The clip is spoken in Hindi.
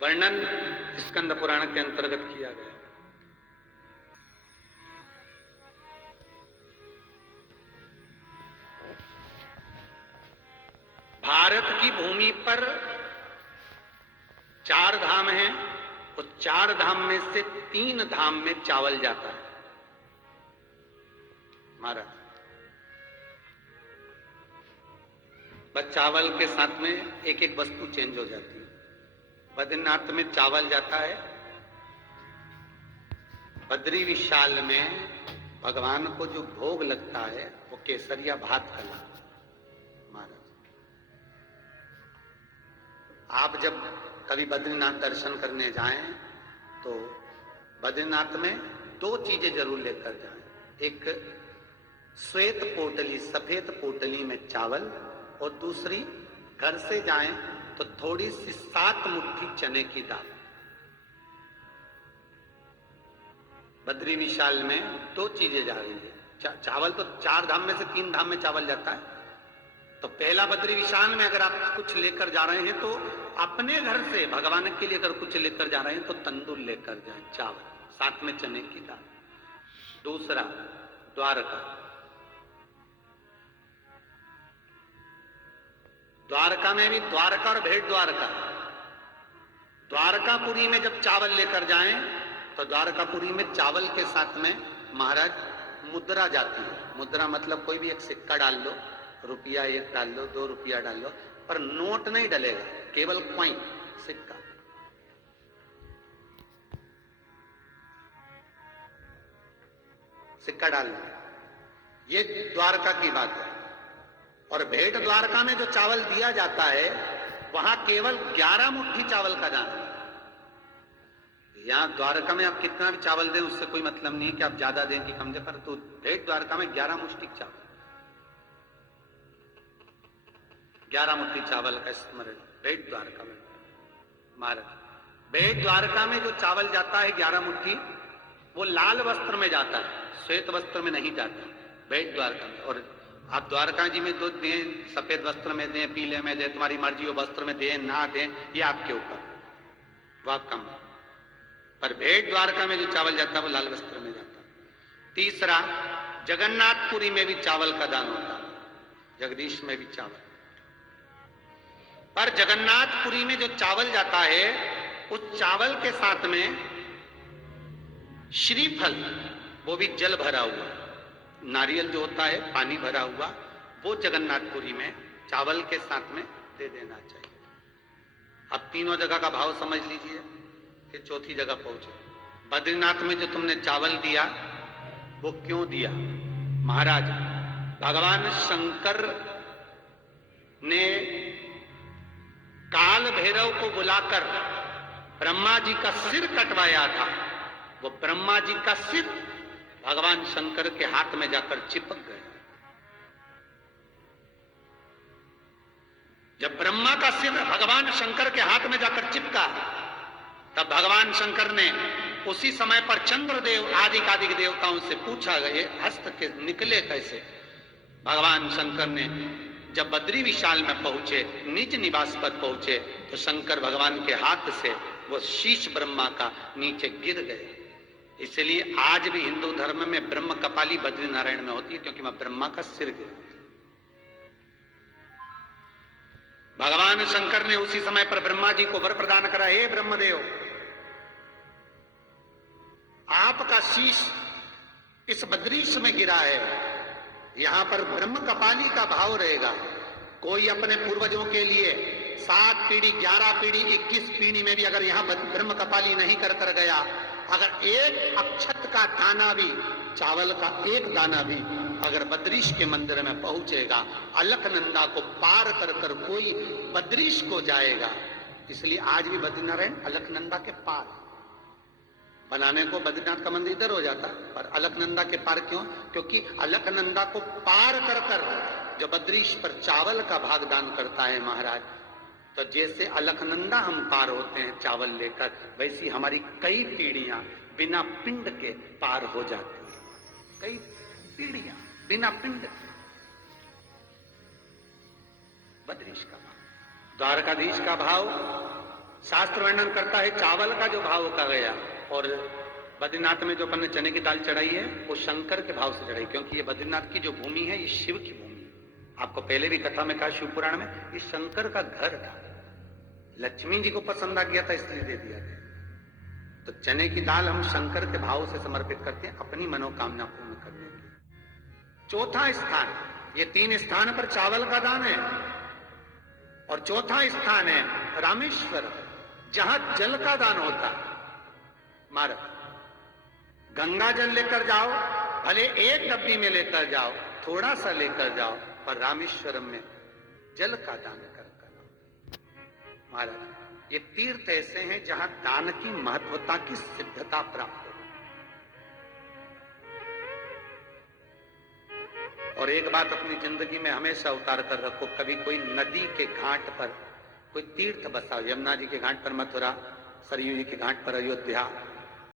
वर्णन स्कंद पुराण के अंतर्गत किया गया। भारत की भूमि पर 4 धाम हैं, और 4 धाम में से 3 धाम में चावल जाता है महाराज। बस चावल के साथ में एक एक वस्तु चेंज हो जाती है। बद्रीनाथ में चावल जाता है, बद्री विशाल में भगवान को जो भोग लगता है वो केसरिया भात का लगता है महाराज। आप जब कभी बद्रीनाथ दर्शन करने जाएं तो बद्रीनाथ में 2 चीजें जरूर लेकर जाएं। एक श्वेत पोटली, सफेद पोटली में चावल, और दूसरी घर से जाएं तो थोड़ी सी 7 मुट्ठी चने की दाल। बद्री विशाल में 2 चीजें जा रही है। चावल तो 4 धाम में से 3 धाम में चावल जाता है। तो पहला बद्री विशाल में अगर आप कुछ लेकर जा रहे हैं तो अपने घर से भगवान के लिए अगर कुछ लेकर जा रहे हैं तो तंदूर लेकर जाएं, चावल, साथ में चने की दाल। दूसरा द्वारका, द्वारका में भी द्वारका और भेंट द्वारका। द्वारकापुरी में जब चावल लेकर जाएं तो द्वारकापुरी में चावल के साथ में महाराज मुद्रा जाती है। मुद्रा मतलब कोई भी एक सिक्का डाल लो, रुपया 1 डाल लो, 2 रुपया डाल लो, पर नोट नहीं डलेगा, केवल कॉइन, सिक्का। सिक्का डाल लो। ये द्वारका की बात है। और भेंट द्वारका में जो चावल दिया जाता है वहां केवल 11 मुट्ठी चावल का दान है। यहां द्वारका में आप कितना भी चावल दें उससे कोई मतलब नहीं है कि आप ज्यादा दें कि कम दें, पर तो भेंट द्वारका में 11 मुट्ठी चावल, 11 मुट्ठी चावल का स्मरण भेंट द्वारका में महाराज। भेंट द्वारका में जो चावल जाता है 11 मुट्ठी, वो लाल वस्त्र में जाता है, श्वेत वस्त्र में नहीं जाता भेंट द्वारका में। और आप द्वारका जी में दूध दें, सफेद वस्त्र में दें, पीले में दें, तुम्हारी मर्जी हो, वस्त्र में दें ना दें, ये आपके ऊपर, वह कम। पर भेंट द्वारका में जो चावल जाता है वो लाल वस्त्र में जाता है। तीसरा, जगन्नाथपुरी में भी चावल का दान होता है, जगदीश में भी चावल। पर जगन्नाथपुरी में जो चावल जाता है उस चावल के साथ में श्रीफल, वो भी जल भरा हुआ, नारियल जो होता है पानी भरा हुआ, वो जगन्नाथपुरी में चावल के साथ में दे देना चाहिए। अब तीनों जगह का भाव समझ लीजिए, फिर चौथी जगह पहुंचे। बद्रीनाथ में जो तुमने चावल दिया वो क्यों दिया महाराज? भगवान शंकर ने काल भैरव को बुलाकर ब्रह्मा जी का सिर कटवाया था। वो ब्रह्मा जी का सिर भगवान शंकर के हाथ में जाकर चिपक गया। जब ब्रह्मा का सिर भगवान शंकर के हाथ में जाकर चिपका, तब भगवान शंकर ने उसी समय पर चंद्रदेव आदि कादिक देवताओं से पूछा, ये हस्त के निकले कैसे? भगवान शंकर ने जब बद्री विशाल में पहुंचे, निज निवास पर पहुंचे, तो शंकर भगवान के हाथ से वो शीश ब्रह्मा का नीचे गिर गए। इसलिए आज भी हिंदू धर्म में ब्रह्म कपाली बद्री नारायण में होती है, क्योंकि वह ब्रह्मा का सिर गिरा। भगवान शंकर ने उसी समय पर ब्रह्मा जी को वर प्रदान करा, हे ब्रह्मदेव, आपका शीश इस बद्रीश में गिरा है, यहां पर ब्रह्म कपाली का भाव रहेगा। कोई अपने पूर्वजों के लिए 7 पीढ़ी, 11 पीढ़ी, 21 पीढ़ी में भी अगर यहां ब्रह्म कपाली नहीं कर गया, अगर एक अक्षत का दाना भी, चावल का एक दाना भी अगर बद्रीश के मंदिर में पहुंचेगा, अलकनंदा को पार कर कोई बद्रीश को जाएगा। इसलिए आज भी बद्रीनारायण अलकनंदा के पार। बनाने को बद्रीनाथ का मंदिर इधर हो जाता, पर अलकनंदा के पार क्यों? क्योंकि अलकनंदा को पार कर जो बद्रीश पर चावल का भाग दान करता है महाराज, तो जैसे अलकनंदा हम पार होते हैं चावल लेकर, वैसी हमारी कई पीढ़ियां बिना पिंड के पार हो जाती हैं। कई पीढ़ियां बिना पिंड के। बद्रीश का भाव, द्वारकाधीश का भाव, शास्त्र वर्णन करता है चावल का जो भाव का गया, और बद्रीनाथ में जो अपन ने चने की दाल चढ़ाई है वो शंकर के भाव से चढ़ाई, क्योंकि ये बद्रीनाथ की जो भूमि है ये शिव की भूमि है। आपको पहले भी कथा में कहा शिव पुराण में, ये शंकर का घर था, लक्ष्मी जी को पसंद आ गया था इसलिए दे दिया गया। तो चने की दाल हम शंकर के भाव से समर्पित करते हैं अपनी मनोकामना पूर्ण करने के। चौथा स्थान, ये 3 स्थान पर चावल का दान है, और चौथा स्थान है रामेश्वर, जहां जल का दान होता। मार्ग गंगा जल लेकर जाओ, भले एक डब्बी में लेकर जाओ, थोड़ा सा लेकर जाओ, पर रामेश्वरम में जल का दान कर महाराज। ये तीर्थ ऐसे हैं जहां दान की महत्वता की सिद्धता प्राप्त हो। और एक बात अपनी जिंदगी में हमेशा उतार कर रखो, कभी कोई नदी के घाट पर कोई तीर्थ बसाओ, यमुना जी के घाट पर मथुरा, सरयू जी के घाट पर अयोध्या,